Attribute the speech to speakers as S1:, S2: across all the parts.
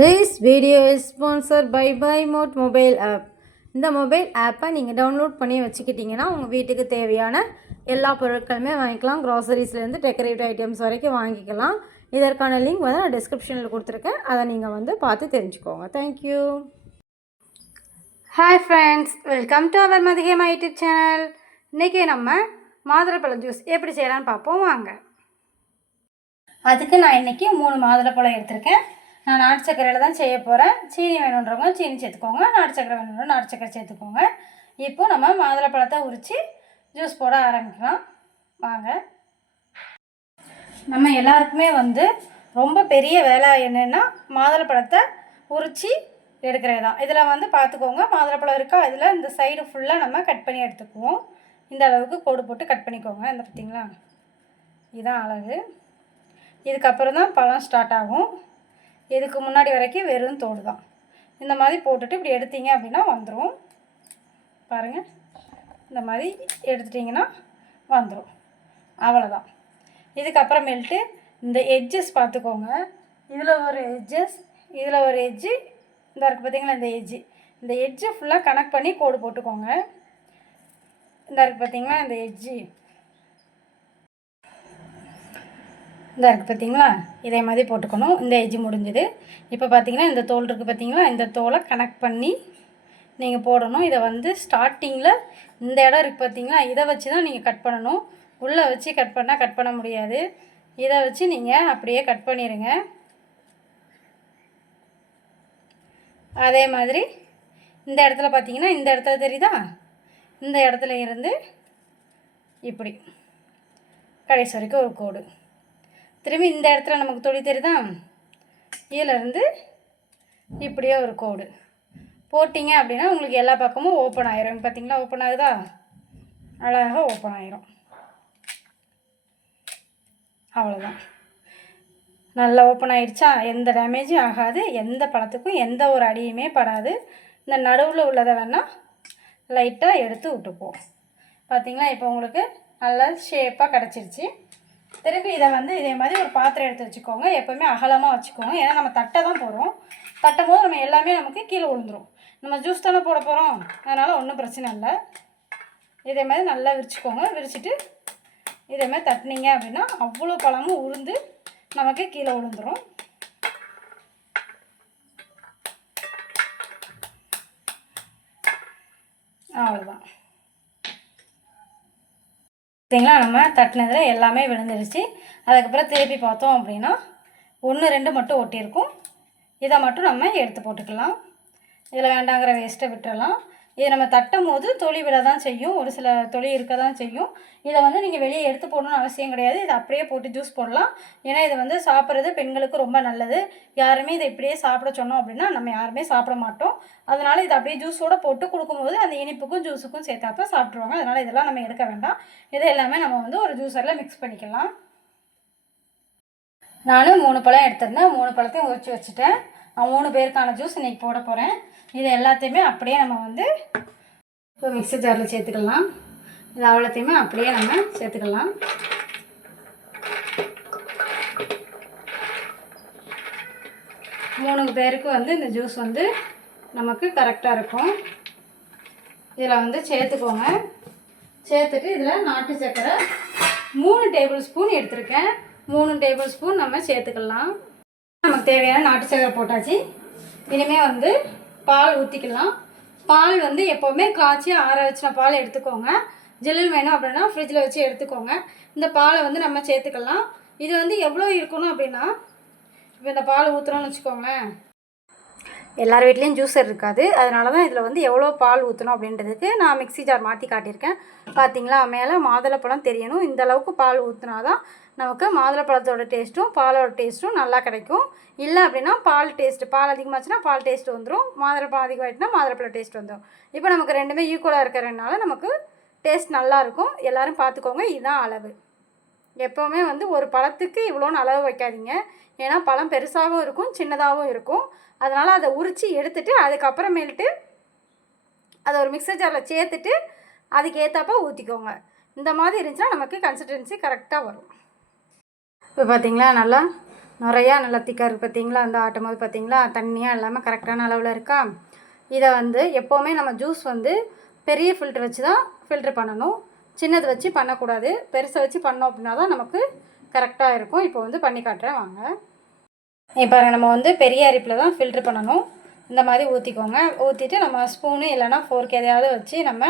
S1: This video is sponsor by by mode mobile app இந்த mobile ஆப்பை நீங்கள் download பண்ணி வச்சுக்கிட்டிங்கன்னா உங்கள் வீட்டுக்கு தேவையான எல்லா பொருட்களுமே வாங்கிக்கலாம். க்ராசரிஸ்லேருந்து டெக்கரேட்டிவ் ஐட்டம்ஸ் வரைக்கும் வாங்கிக்கலாம். இதற்கான லிங்க் வந்து நான் டிஸ்கிரிப்ஷனில் கொடுத்துருக்கேன். அதை நீங்கள் வந்து பார்த்து தெரிஞ்சுக்கோங்க. Thank you hi friends welcome to our மதிகேமா YouTube channel இன்றைக்கி நம்ம மாதுளப்பழம் ஜூஸ் எப்படி செய்யலாம்னு பார்ப்போம். வாங்க. அதுக்கு நான் இன்றைக்கி மூணு மாதுளப்பழம் எடுத்திருக்கேன். நான் நாட்டு சக்கரையில் தான் செய்ய போகிறேன் சீனி வேணுன்றவங்க சீனி சேர்த்துக்கோங்க. நாட்டு சக்கரை வேணுன்ற நாட்டு சக்கரை சேர்த்துக்கோங்க. இப்போ நம்ம மாதுளப்பழத்தை உரித்து ஜூஸ் போட ஆரம்பிக்கலாம். வாங்க. நம்ம எல்லாருக்குமே வந்து ரொம்ப பெரிய வேலை என்னென்னா மாதுளப்பழத்தை உரித்து எடுக்கிறது தான் இதில் வந்து பார்த்துக்கோங்க மாதுளப்பழம் இருக்கா? இதில் இந்த சைடு ஃபுல்லாக நம்ம கட் பண்ணி எடுத்துக்குவோம். இந்த அளவுக்கு கோடு போட்டு கட் பண்ணிக்கோங்க. இந்த பார்த்திங்களா இதுதான் அழகு. இதுக்கப்புறம் தான் பழம் ஸ்டார்ட் ஆகும். இதுக்கு முன்னாடி வரைக்கும் வெறும் தோடு தான். இந்த மாதிரி போட்டுட்டு இப்படி எடுத்தீங்க அப்படின்னா வந்துடும் பாருங்கள் இந்த மாதிரி எடுத்துட்டிங்கன்னா வந்துடும் அவ்வளோதான் இதுக்கப்புறமேல்ட்டு இந்த எட்ஜஸ் பார்த்துக்கோங்க. இதில் ஒரு எட்ஜஸ் இதில் ஒரு எட்ஜு இந்த இருக்குது பார்த்தீங்களா இந்த எட்ஜு இந்த எட்ஜு ஃபுல்லாக கனெக்ட் பண்ணி கோடு போட்டுக்கோங்க. இந்த இருக்குது பார்த்தீங்களா இந்த எட்ஜு இந்த இருக்குது பார்த்தீங்களா இதே மாதிரி போட்டுக்கணும். இந்த எஜ்ஜு முடிஞ்சுது. இப்போ பார்த்தீங்கன்னா இந்த தோல் இருக்குது பார்த்தீங்களா இந்த தோலை கனெக்ட் பண்ணி நீங்கள் போடணும். இதை வந்து ஸ்டார்டிங்கில் இந்த இடம் இருக்குது பார்த்தீங்களா இதை வச்சு தான் நீங்கள் கட் பண்ணணும். உள்ளே வச்சு கட் பண்ணால் கட் பண்ண முடியாது. இதை வச்சு நீங்கள் அப்படியே கட் பண்ணிடுங்க அதே மாதிரி இந்த இடத்துல பார்த்தீங்கன்னா இந்த இடத்துல தெரியுதா? இந்த இடத்துல இருந்து இப்படி. கடைசி வரைக்கும் ஒரு கோடு. திரும்பி இந்த இடத்துல நமக்கு தொழில் தெரியுதா? இதிலேருந்து இப்படியே ஒரு கோடு. போட்டிங்க அப்படின்னா உங்களுக்கு எல்லா பக்கமும் ஓப்பன் ஆயிரும். பார்த்தீங்களா? ஓப்பன் ஆகுதா? அழகாக ஓப்பன் ஆயிரும். அவ்வளோதான் நல்லா ஓப்பன் ஆயிடுச்சா? எந்த டேமேஜும் ஆகாது. எந்த பழத்துக்கும் எந்த ஒரு அடியுமே படாது. இந்த நடுவில் உள்ளதை வேணால் லைட்டாக எடுத்து விட்டுப்போம். பார்த்தீங்களா? இப்போ உங்களுக்கு நல்லா ஷேப்பாக கிடச்சிருச்சு. திரும்பி இதை வந்து இதே மாதிரி ஒரு பாத்திரம் எடுத்து வச்சுக்கோங்க. எப்போவுமே அகலமாக வச்சுக்கோங்க. ஏன்னா நம்ம தட்டை தான் போடுறோம். தட்டும் போது நம்ம எல்லாமே நமக்கு கீழே விழுந்துரும். நம்ம ஜூஸ் தானே போட போகிறோம் அதனால் ஒன்றும் பிரச்சனை இல்லை. இதே மாதிரி நல்லா விரிச்சுக்கோங்க. விரிச்சிட்டு இதே மாதிரி தட்டினீங்க அப்படின்னா அவ்வளோ பழமும் உளுந்து நமக்கு கீழே விழுந்துரும். அவ்வளோதான் சரிங்களா நம்ம தட்டினதில் எல்லாமே விழுந்துருச்சு. அதுக்கப்புறம் திருப்பி பார்த்தோம் அப்படின்னா ஒன்று ரெண்டு மட்டும் ஒட்டியிருக்கும். இதை மட்டும் நம்ம எடுத்து போட்டுக்கலாம். இதில் வேண்டாங்கிற வேஸ்ட்டை விட்டுறலாம். இதை நம்ம தட்டும் போது தொளி விட தான் செய்யும். ஒரு சில தொளி இருக்க தான் செய்யும். இதை வந்து நீங்கள் வெளியே எடுத்து போடணும்னு அவசியம் கிடையாது. இதை அப்படியே போட்டு ஜூஸ் போடலாம். ஏன்னா இது வந்து சாப்பிட்றது பெண்களுக்கு ரொம்ப நல்லது. யாருமே இதை இப்படியே சாப்பிட சொன்னோம் அப்படின்னா நம்ம யாருமே சாப்பிட மாட்டோம். அதனால் இதை அப்படியே ஜூஸோடு போட்டு கொடுக்கும்போது அந்த இனிப்புக்கும் ஜூஸுக்கும் சேர்த்தாப்ப சாப்பிட்ருவாங்க அதனால் இதெல்லாம் நம்ம எடுக்க வேண்டாம். இதை எல்லாமே நம்ம வந்து ஒரு ஜூஸரில் மிக்ஸ் பண்ணிக்கலாம். நானும் மூணு பழம் எடுத்திருந்தேன். மூணு பழத்தையும் உரிச்சு வச்சுட்டேன். மூணு பேருக்கான ஜூஸ் இன்றைக்கி போட போகிறேன் இது எல்லாத்தையுமே அப்படியே நம்ம வந்து இப்போ மிக்ஸி ஜாரில் சேர்த்துக்கலாம். இது அவ்வளோத்தையுமே அப்படியே நம்ம சேர்த்துக்கலாம். மூணு பேருக்கு வந்து இந்த ஜூஸ் வந்து நமக்கு கரெக்டாக இருக்கும். இதில் வந்து சேர்த்துக்கோங்க. சேர்த்துட்டு இதில் நாட்டு சர்க்கரை மூணு டேபிள் ஸ்பூன் எடுத்திருக்கேன். மூணு டேபிள் ஸ்பூன் நம்ம சேர்த்துக்கலாம். நமக்கு தேவையான நாட்டு சக்கரை போட்டாச்சு. இனிமேல் வந்து பால் ஊற்றிக்கலாம் பால் வந்து எப்போவுமே காய்ச்சி ஆற வச்சின பால் எடுத்துக்கோங்க. ஜில்லில் வேணும் அப்படின்னா ஃப்ரிட்ஜில் வச்சு எடுத்துக்கோங்க. இந்த பாலை வந்து நம்ம சேர்த்துக்கலாம். இது வந்து எவ்வளோ இருக்கணும் அப்படின்னா இப்போ இந்த பால் ஊற்றுறோம்னு வச்சுக்கோங்களேன். எல்லார் வீட்லேயும் ஜூஸர் இருக்காது. அதனால தான் இதில் வந்து எவ்வளோ பால் ஊற்றணும் அப்படின்றதுக்கு நான் மிக்ஸி ஜார் மாற்றி காட்டியிருக்கேன். பார்த்தீங்களா மேலே மாதுளப்பழம் தெரியணும். இந்த அளவுக்கு பால் ஊற்றினா தான் நமக்கு மாதுளப்பழத்தோட டேஸ்ட்டும் பாலோட டேஸ்ட்டும் நல்லா கிடைக்கும். இல்லை அப்படின்னா பால் டேஸ்ட்டு பால் அதிகமாச்சுன்னா பால் டேஸ்ட் வந்துடும் மாதுளப்பழம் அதிகமாகிட்டுனா மாதுளப்பழம் டேஸ்ட் வந்துடும் இப்போ நமக்கு ரெண்டுமே ஈக்குவலாக இருக்கிறதுனால நமக்கு டேஸ்ட் நல்லாயிருக்கும் எல்லோரும் பார்த்துக்கோங்க இதுதான் அளவு. எப்போவுமே வந்து ஒரு பழத்துக்கு இவ்வளோன்னு அளவு வைக்காதீங்க. ஏன்னா பழம் பெருசாகவும் இருக்கும் சின்னதாகவும் இருக்கும். அதனால் அதை உரித்து எடுத்துட்டு அதுக்கப்புறமேல்ட்டு அதை ஒரு மிக்சர் ஜாரில் சேர்த்துட்டு அதுக்கு ஏற்றப்ப ஊற்றிக்கோங்க இந்த மாதிரி இருந்துச்சுன்னா நமக்கு கன்சிஸ்டன்சி கரெக்டாக வரும். இப்போ பார்த்திங்களா நல்லா நிறையா நல்லா திக்காக இருக்குது பார்த்தீங்களா? அந்த ஆட்டும் போது பார்த்தீங்களா? தண்ணியாக இல்லாமல் கரெக்டான அளவில் இருக்கா? இதை வந்து எப்போவுமே நம்ம ஜூஸ் வந்து பெரிய ஃபில்ட்ரு வச்சு தான் ஃபில்ட்ரு பண்ணணும். சின்னது வச்சு பண்ணக்கூடாது. பெருசை வச்சு பண்ணோம் அப்படின்னா தான் நமக்கு கரெக்டாக இருக்கும். இப்போ வந்து பண்ணி காட்டுறேன். வாங்க. இப்போ நம்ம வந்து பெரிய அரிப்பில் தான் ஃபில்ட்ரு பண்ணணும். இந்த மாதிரி ஊற்றிக்கோங்க ஊற்றிட்டு நம்ம ஸ்பூனு இல்லைன்னா ஃபோர்க் எதையாவது வச்சு நம்ம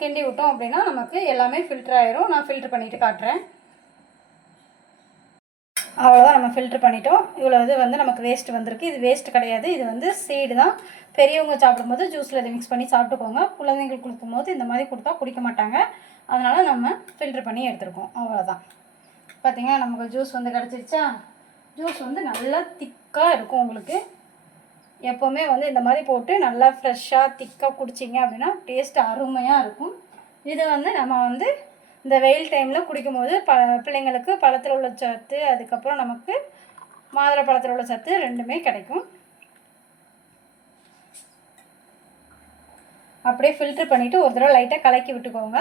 S1: கிண்டி விட்டோம் அப்படின்னா நமக்கு எல்லாமே ஃபில்டர் ஆயிரும். நான் ஃபில்ட்ரு பண்ணிவிட்டு காட்டுறேன். அவ்வளோதான் நம்ம ஃபில்ட்ரு பண்ணிட்டோம். இவ்வளோ இது வந்து நமக்கு வேஸ்ட் வந்திருக்கு. இது வேஸ்ட் கிடையாது. இது வந்து சீடு தான். பெரியவங்க சாப்பிடும்போது ஜூஸில் இதை மிக்ஸ் பண்ணி சாப்பிட்டுக்கோங்க. குழந்தைங்களுக்கு கொடுக்கும்போது இந்த மாதிரி கொடுத்தா குடிக்க மாட்டாங்க. அதனால் நம்ம ஃபில்ட்ரு பண்ணி எடுத்துருக்கோம். அவ்வளோதான் பார்த்தீங்கன்னா நமக்கு ஜூஸ் வந்து கிடச்சிருச்சா? ஜூஸ் வந்து நல்லா திக்காக இருக்கும் உங்களுக்கு. எப்போவுமே வந்து இந்த மாதிரி போட்டு நல்லா ஃப்ரெஷ்ஷாக திக்காக குடிச்சிங்க அப்படின்னா டேஸ்ட் அருமையாக இருக்கும். இது வந்து நம்ம வந்து இந்த வெயில் டைமில் குடிக்கும்போது ப பிள்ளைங்களுக்கு பழத்தில் உள்ள சத்து அதுக்கப்புறம் நமக்கு மாதுளை பழத்தில் உள்ள சத்து ரெண்டுமே கிடைக்கும். அப்படியே ஃபில்ட்ரு பண்ணிவிட்டு ஒரு தடவை லைட்டாக கலக்கி விட்டுக்கோங்க.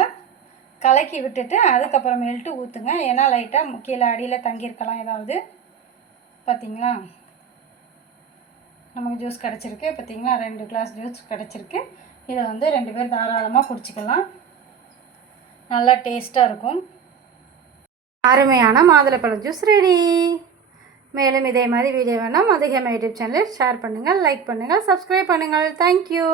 S1: கலக்கி விட்டுட்டு அதுக்கப்புறமேல்ட்டு ஊற்றுங்க ஏன்னா லைட்டாக கீழே அடியில் தங்கியிருக்கலாம் ஏதாவது. பார்த்திங்களா நமக்கு ஜூஸ் கிடச்சிருக்கு. பார்த்தீங்களா ரெண்டு கிளாஸ் ஜூஸ் கிடச்சிருக்கு. இதை வந்து ரெண்டு பேர் தாராளமாக குடிச்சிக்கலாம். நல்லா டேஸ்ட்டாக இருக்கும். அருமையான மாதுளைப்பழ ஜூஸ் ரெடி. மேலும் இதே மாதிரி வீடியோ வேணால் மதுகம் யூடியூப் சேனலில் ஷேர் பண்ணுங்கள் லைக் பண்ணுங்கள் சப்ஸ்கிரைப் பண்ணுங்கள். Thank you